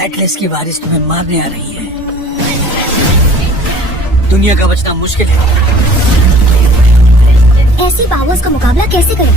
Atlas की वारिस तुम्हें मारने आ रही है। दुनिया का बचना मुश्किल है। ऐसी पावर्स का मुकाबला कैसे करें?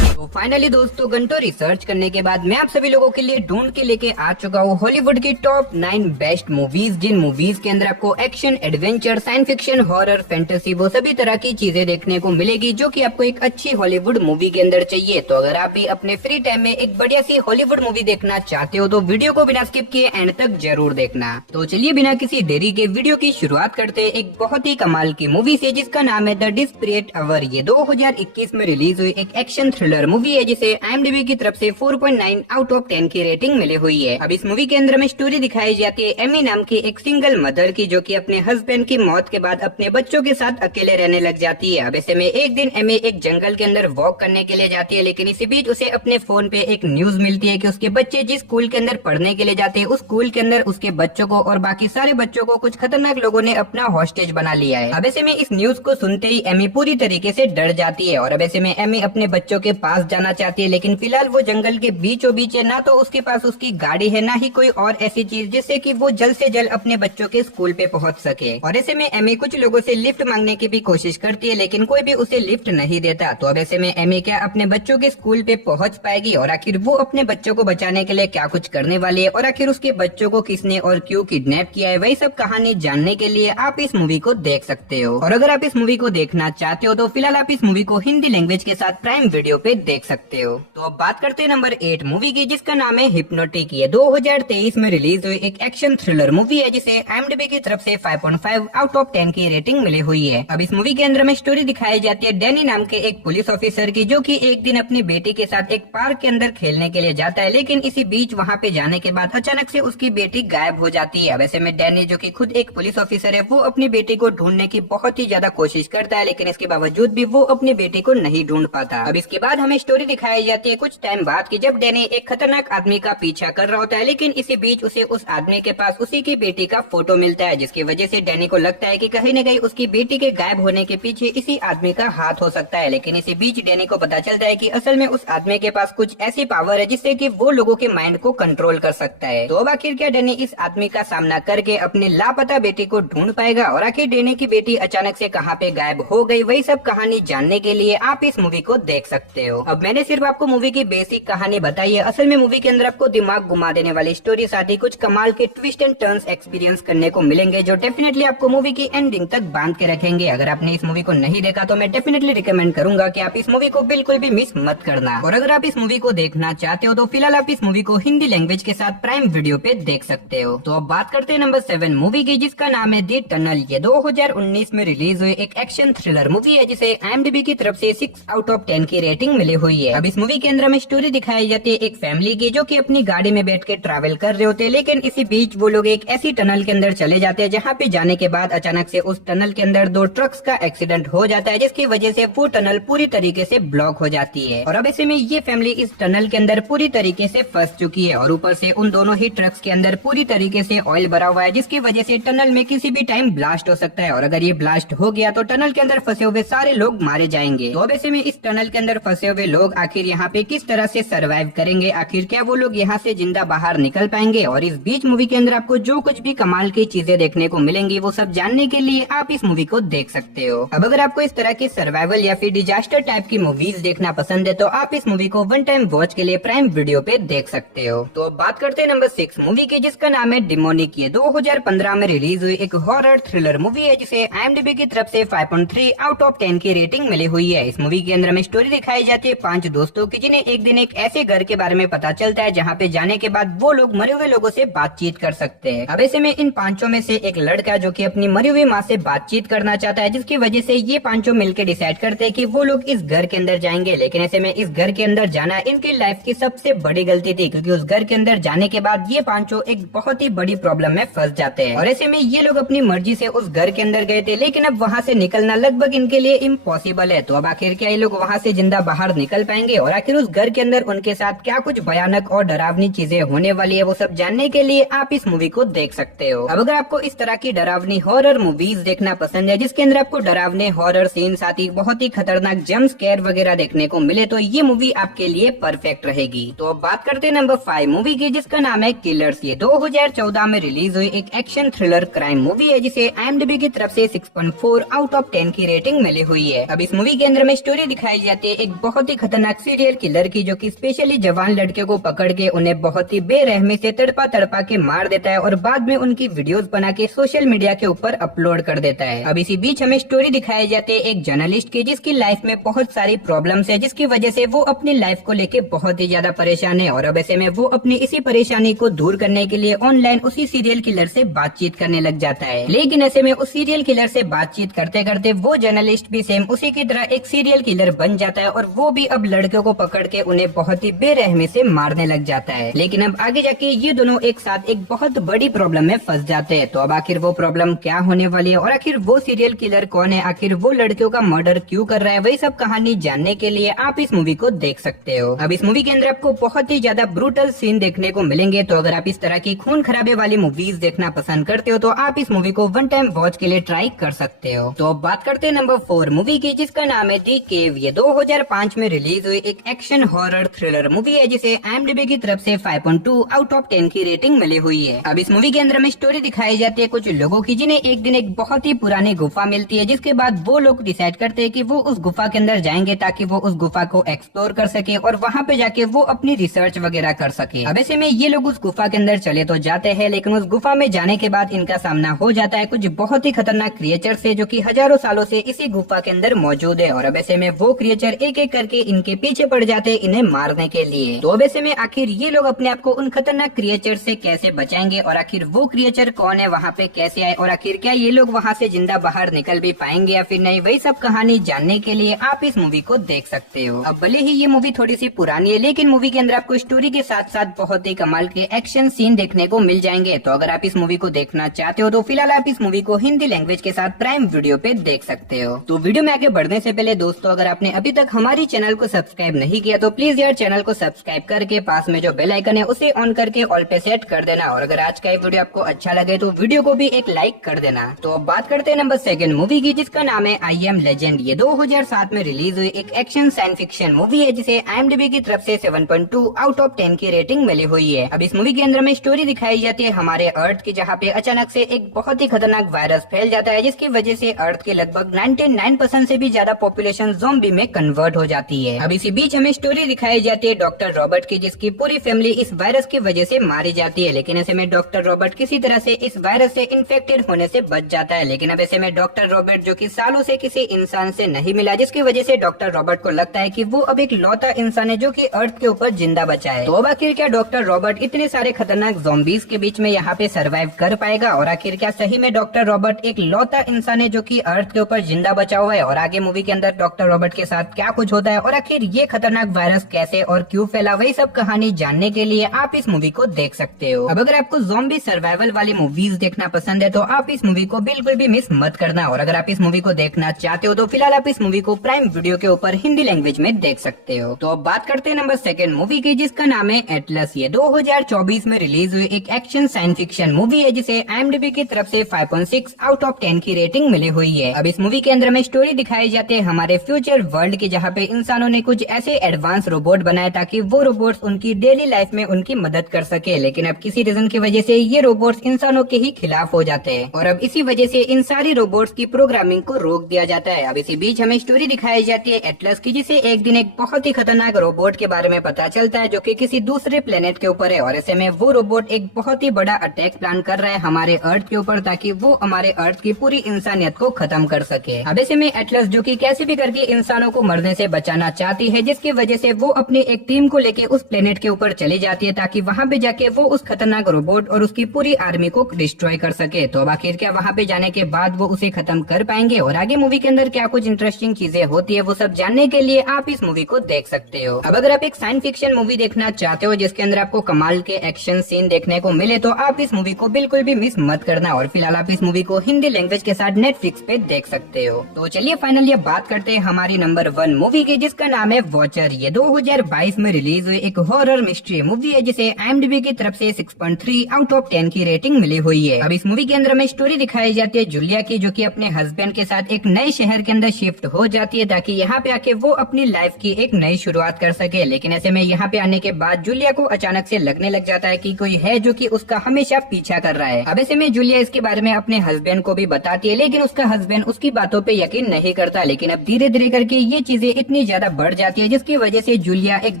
तो फाइनली दोस्तों घंटों रिसर्च करने के बाद मैं आप सभी लोगों के लिए ढूंढ के लेके आ चुका हूँ हॉलीवुड की टॉप 9 बेस्ट मूवीज, जिन मूवीज के अंदर आपको action, adventure, science fiction, horror, fantasy वो सभी तरह की चीजें देखने को मिलेगी जो कि आपको एक अच्छी हॉलीवुड मूवी के अंदर चाहिए। तो अगर आप भी अपने फ्री टाइम में एक बढ़िया सी हॉलीवुड मूवी देखना चाहते हो तो वीडियो को बिना स्किप किए एंड तक जरूर देखना। तो चलिए बिना किसी देरी के वीडियो की शुरुआत करते एक बहुत ही कमाल की मूवी से जिसका नाम है द डिस्परेट अवर। ये 2021 में रिलीज हुई एक एक्शन थ्रिलर मूवी है जिसे IMDb की तरफ से 4.9 आउट ऑफ 10 की रेटिंग मिली हुई है। अब इस मूवी के अंदर में स्टोरी दिखाई जाती है एमी नाम की एक सिंगल मदर की, जो कि अपने हस्बैंड की मौत के बाद अपने बच्चों के साथ अकेले रहने लग जाती है। अब ऐसे में एक दिन एमी एक जंगल के अंदर वॉक करने के लिए जाती है, लेकिन इसी बीच उसे अपने फोन पे एक न्यूज मिलती है कि उसके बच्चे जिस स्कूल के अंदर पढ़ने के लिए जाते हैं उस स्कूल के अंदर उसके बच्चों को और बाकी सारे बच्चों को कुछ खतरनाक लोगों ने अपना हॉस्टेज बना लिया है। अब ऐसे में इस न्यूज को सुनते ही एमी पूरी तरीके से डर जाती है और अब ऐसे में एमी अपने बच्चों के पास जाना चाहती है, लेकिन फिलहाल वो जंगल के बीचों बीच है, ना तो उसके पास उसकी गाड़ी है ना ही कोई और ऐसी चीज जिससे कि वो जल्द से जल्द अपने बच्चों के स्कूल पे पहुंच सके। और ऐसे में एमी कुछ लोगों से लिफ्ट मांगने की भी कोशिश करती है, लेकिन कोई भी उसे लिफ्ट नहीं देता। तो अब ऐसे में एमी क्या अपने बच्चों के स्कूल पे पहुंच पाएगी और आखिर वो अपने बच्चों को बचाने के लिए क्या कुछ करने वाली है और आखिर उसके बच्चों को किसने और क्यों किडनैप किया है, वही सब कहानी जानने के लिए आप इस मूवी को देख सकते हो। और अगर आप इस मूवी को देखना चाहते हो तो फिलहाल आप इस मूवी को हिंदी लैंग्वेज के साथ प्राइम वीडियो पे देख सकते हो। तो अब बात करते हैं नंबर 8 मूवी की, जिसका नाम है हिप्नोटिक। ये 2023 में रिलीज हुई एक एक्शन थ्रिलर मूवी है जिसे IMDb की तरफ से 5.5 आउट ऑफ 10 की रेटिंग मिली हुई है। अब इस मूवी के अंदर में स्टोरी दिखाई जाती है डैनी नाम के एक पुलिस ऑफिसर की, जो कि एक दिन अपनी बेटी के साथ एक पार्क के अंदर खेलने के लिए जाता है, लेकिन इसी बीच वहाँ पे जाने के बाद अचानक से उसकी बेटी गायब हो जाती है। वैसे में डैनी, जो कि खुद एक पुलिस ऑफिसर है, वो अपनी बेटी को ढूंढने की बहुत ही ज्यादा कोशिश करता है, लेकिन इसके बावजूद भी वो अपनी बेटी को नहीं ढूंढ पाता। अब इसके बाद हमें स्टोरी दिखाई जाती है कुछ टाइम बाद की, जब डैनी एक खतरनाक आदमी का पीछा कर रहा होता है, लेकिन इसी बीच उसे उस आदमी के पास उसी की बेटी का फोटो मिलता है, जिसकी वजह से डैनी को लगता है कि कहीं न कहीं उसकी बेटी के गायब होने के पीछे इसी आदमी का हाथ हो सकता है। लेकिन इसी बीच डैनी को पता चलता है कि असल में उस आदमी के पास कुछ ऐसी पावर है जिससे कि वो लोगों के माइंड को कंट्रोल कर सकता है। तो अब आखिर क्या डैनी इस आदमी का सामना करके अपनी लापता बेटी को ढूंढ पाएगा और आखिर डैनी की बेटी अचानक से कहाँ पे गायब हो गई, वही सब कहानी जानने के लिए आप इस मूवी को देख सकते हो। अब मैंने सिर्फ आपको मूवी की बेसिक कहानी बताई है, असल में मूवी के अंदर आपको दिमाग घुमा देने वाली स्टोरी साथ ही कुछ कमाल के ट्विस्ट एंड टर्न्स एक्सपीरियंस करने को मिलेंगे जो डेफिनेटली आपको मूवी की एंडिंग तक बांध के रखेंगे। अगर आपने इस मूवी को नहीं देखा तो मैं डेफिनेटली रिकमेंड करूंगा कि आप इस मूवी को बिल्कुल भी मिस मत करना। और अगर आप इस मूवी को देखना चाहते हो तो फिलहाल आप इस मूवी को हिंदी लैंग्वेज के साथ प्राइम वीडियो पे देख सकते हो। तो अब बात करते हैं नंबर 7 मूवी की, जिसका नाम है द टनल। ये 2019 में रिलीज हुई एक एक्शन थ्रिलर मूवी है जिसे IMDb की तरफ से 6 आउट ऑफ 10 की रेटिंग मिली हुई है। अब इस मूवी के अंदर में स्टोरी दिखाई जाती है एक फैमिली की, जो कि अपनी गाड़ी में बैठ के ट्रैवल कर रहे होते हैं, लेकिन इसी बीच वो लोग एक ऐसी टनल के अंदर चले जाते हैं जहाँ पे जाने के बाद अचानक से उस टनल के अंदर 2 ट्रक्स का एक्सीडेंट हो जाता है, जिसकी वजह से वो टनल पूरी तरीके से ब्लॉक हो जाती है। और अब ऐसे में ये फैमिली इस टनल के अंदर पूरी तरीके से फंस चुकी है और ऊपर से उन दोनों ही ट्रक्स के अंदर पूरी तरीके से ऑयल भरा हुआ है, जिसकी वजह से टनल में किसी भी टाइम ब्लास्ट हो सकता है और अगर ये ब्लास्ट हो गया तो टनल के अंदर फंसे हुए सारे लोग मारे जाएंगे। तो अब ऐसे में इस टनल के अंदर फंसे हुए लोग आखिर यहाँ पे किस तरह से सर्वाइव करेंगे, आखिर क्या वो लोग यहाँ से जिंदा बाहर निकल पाएंगे, और इस बीच मूवी के अंदर आपको जो कुछ भी कमाल की चीजें देखने को मिलेंगी वो सब जानने के लिए आप इस मूवी को देख सकते हो। अब अगर आपको इस तरह की सर्वाइवल या फिर डिजास्टर टाइप की मूवीज देखना पसंद है तो आप इस मूवी को वन टाइम वॉच के लिए प्राइम वीडियो पे देख सकते हो। तो अब बात करते हैं नंबर 6 मूवी की, जिसका नाम है डिमोनिक। ये 2015 में रिलीज हुई एक हॉरर थ्रिलर मूवी है जिसे IMDb की तरफ से 5.3 आउट ऑफ 10 की रेटिंग मिली हुई है। इस मूवी के अंदर में स्टोरी दिखाई जाती है 5 दोस्तों की, जिन्हें एक दिन एक ऐसे घर के बारे में पता चलता है जहाँ पे जाने के बाद वो लोग मरे हुए लोगों से बातचीत कर सकते हैं। अब ऐसे में इन पांचों में से एक लड़का जो कि अपनी मरी हुई माँ से बातचीत करना चाहता है, जिसकी वजह से ये पांचों मिलकर डिसाइड करते हैं कि वो लोग इस घर के अंदर जाएंगे। लेकिन ऐसे में इस घर के अंदर जाना इनकी लाइफ की सबसे बड़ी गलती थी, क्योंकि उस घर के अंदर जाने के बाद ये पांचों एक बहुत ही बड़ी प्रॉब्लम में फंस जाते हैं। और ऐसे में ये लोग अपनी मर्जी से उस घर के अंदर गए थे, लेकिन अब वहाँ से निकलना लगभग इनके लिए इम्पॉसिबल है। तो अब आखिर क्या ये लोग वहाँ से जिंदा बाहर निकल निकल पाएंगे और आखिर उस घर के अंदर उनके साथ क्या कुछ भयानक और डरावनी चीजें होने वाली है वो सब जानने के लिए आप इस मूवी को देख सकते हो। अब अगर आपको इस तरह की डरावनी हॉरर मूवीज देखना पसंद है जिसके अंदर आपको डरावने हॉरर सीन साथ ही बहुत ही खतरनाक जंप स्केयर वगैरह देखने को मिले तो ये मूवी आपके लिए परफेक्ट रहेगी। तो अब बात करते हैं नंबर 5 मूवी की जिसका नाम है किलर्स। ये 2014 में रिलीज हुई एक एक्शन थ्रिलर क्राइम मूवी है जिसे IMDb की तरफ से 6.4 आउट ऑफ 10 की रेटिंग मिली हुई है। अब इस मूवी के अंदर में स्टोरी दिखाई जाती है एक बहुत ही खतरनाक सीरियल किलर की जो कि स्पेशली जवान लड़के को पकड़ के उन्हें बहुत ही बेरहमी से तड़पा तड़पा के मार देता है और बाद में उनकी वीडियोस बना के सोशल मीडिया के ऊपर अपलोड कर देता है। अब इसी बीच हमें स्टोरी दिखाई जाती है एक जर्नलिस्ट की जिसकी लाइफ में बहुत सारी प्रॉब्लम्स है जिसकी वजह से वो अपनी लाइफ को लेके बहुत ही ज्यादा परेशान है और अब ऐसे में वो अपनी इसी परेशानी को दूर करने के लिए ऑनलाइन उसी सीरियल किलर से बातचीत करने लग जाता है। लेकिन ऐसे में उस सीरियल किलर से बातचीत करते करते वो जर्नलिस्ट भी सेम उसी की तरह एक सीरियल किलर बन जाता है और वो भी अब लड़कियों को पकड़ के उन्हें बहुत ही बेरहमी से मारने लग जाता है। लेकिन अब आगे जाके ये दोनों एक साथ एक बहुत बड़ी प्रॉब्लम में फंस जाते हैं। तो अब आखिर वो प्रॉब्लम क्या होने वाली है और आखिर वो सीरियल किलर कौन है, आखिर वो लड़कियों का मर्डर क्यों कर रहा है, वही सब कहानी जानने के लिए आप इस मूवी को देख सकते हो। अब इस मूवी के अंदर आपको बहुत ही ज्यादा ब्रूटल सीन देखने को मिलेंगे। तो अगर आप इस तरह की खून खराबे वाली मूवीज देखना पसंद करते हो तो आप इस मूवी को वन टाइम वॉच के लिए ट्राई कर सकते हो। तो अब बात करते हैं नंबर 4 मूवी की जिसका नाम है दी केव। ये 2005 में रिलीज हुई एक एक्शन हॉरर थ्रिलर मूवी है जिसे IMDb की तरफ से 5.2 आउट ऑफ 10 की रेटिंग मिली हुई है। अब इस मूवी के अंदर में स्टोरी दिखाई जाती है कुछ लोगों की जिन्हें एक दिन एक बहुत ही पुरानी गुफा मिलती है जिसके बाद वो लोग डिसाइड करते हैं कि वो उस गुफा के अंदर जाएंगे ताकि वो उस गुफा को एक्सप्लोर कर सके और वहाँ पे जाके वो अपनी रिसर्च वगैरह कर सके। अब ऐसे में ये लोग उस गुफा के अंदर चले तो जाते हैं लेकिन उस गुफा में जाने के बाद इनका सामना हो जाता है कुछ बहुत ही खतरनाक क्रिएचर से जो कि हजारों सालों से इसी गुफा के अंदर मौजूद है और अब ऐसे में वो क्रिएचर एक एक करके इनके पीछे पड़ जाते हैं इन्हें मारने के लिए। तो अब ऐसे में आखिर ये लोग अपने आप को उन खतरनाक क्रिएचर से कैसे बचाएंगे और आखिर वो क्रिएचर कौन है, वहाँ पे कैसे आए और आखिर क्या ये लोग वहाँ से जिंदा बाहर निकल भी पाएंगे या फिर नहीं, वही सब कहानी जानने के लिए आप इस मूवी को देख सकते हो। अब भले ही ये मूवी थोड़ी सी पुरानी है लेकिन मूवी के अंदर आपको स्टोरी के साथ साथ बहुत ही कमाल के एक्शन सीन देखने को मिल जाएंगे। तो अगर आप इस मूवी को देखना चाहते हो तो फिलहाल आप इस मूवी को हिंदी लैंग्वेज के साथ प्राइम वीडियो पे देख सकते हो। तो वीडियो में आगे बढ़ने से पहले दोस्तों अगर आपने अभी तक हमारी चैनल को सब्सक्राइब नहीं किया तो प्लीज यार चैनल को सब्सक्राइब करके पास में जो बेल आइकन है उसे ऑन करके ऑल पे सेट कर देना और अगर आज का ये वीडियो आपको अच्छा लगे तो वीडियो को भी एक लाइक कर देना। तो अब बात करते हैं नंबर 2 मूवी की जिसका नाम है आई एम लेजेंड। ये 2007 में रिलीज हुई एक एक्शन साइंस फिक्शन मूवी है जिसे IMDb की तरफ से 7.2 आउट ऑफ 10 की रेटिंग मिली हुई है। अब इस मूवी के अंदर में स्टोरी दिखाई जाती है हमारे अर्थ की जहाँ पे अचानक से एक बहुत ही खतरनाक वायरस फैल जाता है जिसकी वजह से अर्थ के लगभग 99% से भी ज्यादा पॉपुलेशन ज़ॉम्बी में कन्वर्ट हो जाती है। अब इसी बीच हमें स्टोरी दिखाई जाती है डॉक्टर रॉबर्ट की जिसकी पूरी फैमिली इस वायरस की वजह से मारी जाती है। लेकिन ऐसे में डॉक्टर रॉबर्ट किसी तरह से इस वायरस से इन्फेक्टेड होने से बच जाता है। लेकिन अब ऐसे में डॉक्टर रॉबर्ट जो कि सालों से किसी इंसान से नहीं मिला जिसकी वजह से डॉक्टर रॉबर्ट को लगता है कि वो अब एक लौता इंसान है जो कि अर्थ के ऊपर जिंदा बचा है। तो अब आखिर क्या डॉक्टर रॉबर्ट इतने सारे खतरनाक ज़ॉम्बीज के बीच में यहाँ पे सर्वाइव कर पाएगा और आखिर क्या सही में डॉक्टर रॉबर्ट एक लौता इंसान है जो कि अर्थ के ऊपर जिंदा बचा हुआ है और आगे मूवी के अंदर डॉक्टर रॉबर्ट के साथ क्या कुछ होता है और आखिर ये खतरनाक वायरस कैसे और क्यों फैला, वही सब कहानी जानने के लिए आप इस मूवी को देख सकते हो। अब अगर आपको ज़ॉम्बी सर्वाइवल वाली मूवीज देखना पसंद है तो आप इस मूवी को बिल्कुल भी मिस मत करना और अगर आप इस मूवी को देखना चाहते हो तो फिलहाल आप इस मूवी को प्राइम वीडियो के ऊपर हिंदी लैंग्वेज में देख सकते हो। तो अब बात करते हैं नंबर 2 मूवी की जिसका नाम है एटलस। ये 2024 में रिलीज हुई एक एक्शन साइंस फिक्शन मूवी है जिसे IMDb की तरफ से 5.6 आउट ऑफ 10 की रेटिंग मिली हुई है। अब इस मूवी के अंदर में स्टोरी दिखाई जाती है हमारे फ्यूचर वर्ल्ड की जहाँ पे इंसानों ने कुछ ऐसे एडवांस रोबोट बनाए ताकि वो रोबोट्स उनकी डेली लाइफ में उनकी मदद कर सके। लेकिन अब किसी रीजन की वजह से ये रोबोट्स इंसानों के ही खिलाफ हो जाते हैं और अब इसी वजह से इन सारी रोबोट्स की प्रोग्रामिंग को रोक दिया जाता है। अब इसी बीच हमें स्टोरी दिखाई जाती है एटलस की जिसे एक दिन एक बहुत ही खतरनाक रोबोट के बारे में पता चलता है जो कि किसी दूसरे प्लेनेट के ऊपर है और ऐसे में वो रोबोट एक बहुत ही बड़ा अटैक प्लान कर रहा है हमारे अर्थ के ऊपर ताकि वो हमारे अर्थ की पूरी इंसानियत को खत्म कर सके। अब ऐसे में एटलस जो कि कैसे भी करके इंसानों को मरने से बचाना चाहती है जिसकी वजह से वो अपनी एक टीम को लेके उस प्लेनेट के ऊपर चली जाती है ताकि वहाँ पे जाके वो उस खतरनाक रोबोट और उसकी पूरी आर्मी को डिस्ट्रॉय कर सके। तो अब आखिर क्या वहाँ पे जाने के बाद वो उसे खत्म कर पाएंगे और आगे मूवी के अंदर क्या कुछ इंटरेस्टिंग चीजें होती है वो सब जानने के लिए आप इस मूवी को देख सकते हो। अब अगर आप एक साइंस फिक्शन मूवी देखना चाहते हो जिसके अंदर आपको कमाल के एक्शन सीन देखने को मिले तो आप इस मूवी को बिल्कुल भी मिस मत करना और फिलहाल आप इस मूवी को हिंदी लैंग्वेज के साथ नेटफ्लिक्स पे देख सकते हो। तो चलिए फाइनली अब बात करते हैं हमारी नंबर 1 मूवी की जिसका जिसका नाम है वॉचर। ये 2022 में रिलीज हुई एक हॉरर मिस्ट्री मूवी है जिसे IMDb की तरफ से 6.3 आउट ऑफ 10 की रेटिंग मिली हुई है। अब इस मूवी के अंदर हमें स्टोरी दिखाई जाती है जूलिया की, जो कि अपने हस्बैंड के साथ एक नए शहर के अंदर शिफ्ट हो जाती है ताकि यहाँ पे आके वो अपनी लाइफ की एक नई शुरुआत कर सके। लेकिन ऐसे में यहाँ पे आने के बाद जूलिया को अचानक से लगने लग जाता है कि कोई है जो कि उसका हमेशा पीछा कर रहा है। अब ऐसे में जूलिया इसके बारे में अपने हस्बैंड को भी बताती है, लेकिन उसका हस्बैंड उसकी बातों पे यकीन नहीं करता। लेकिन अब धीरे धीरे करके ये चीजें इतनी ज्यादा बढ़ जाती है जिसकी वजह से जूलिया एक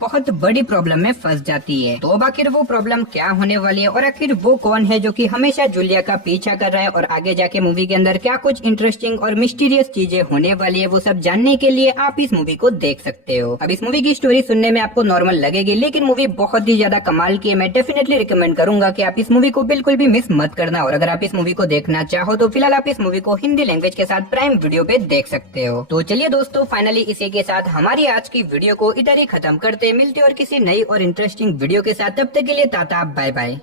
बहुत बड़ी प्रॉब्लम में फंस जाती है। तो अब आखिर वो प्रॉब्लम क्या होने वाली है और आखिर वो कौन है जो कि हमेशा जूलिया का पीछा कर रहा है और आगे जाके मूवी के अंदर क्या कुछ इंटरेस्टिंग और मिस्टीरियस चीजें होने वाली है, वो सब जानने के लिए आप इस मूवी को देख सकते हो। अब इस मूवी की स्टोरी सुनने में आपको नॉर्मल लगेगी, लेकिन मूवी बहुत ही ज्यादा कमाल की है। मैं डेफिनेटली रिकमेंड करूंगा कि आप इस मूवी को बिल्कुल भी मिस मत करना। और अगर आप इस मूवी को देखना चाहो तो फिलहाल आप इस मूवी को हिंदी लैंग्वेज के साथ प्राइम वीडियो पे देख सकते हो। तो चलिए दोस्तों, फाइनली इसी के साथ हमारी आज की वीडियो को इधर ही खत्म करते, मिलते और किसी नई और इंटरेस्टिंग वीडियो के साथ। तब तक के लिए टाटा बाय बाय।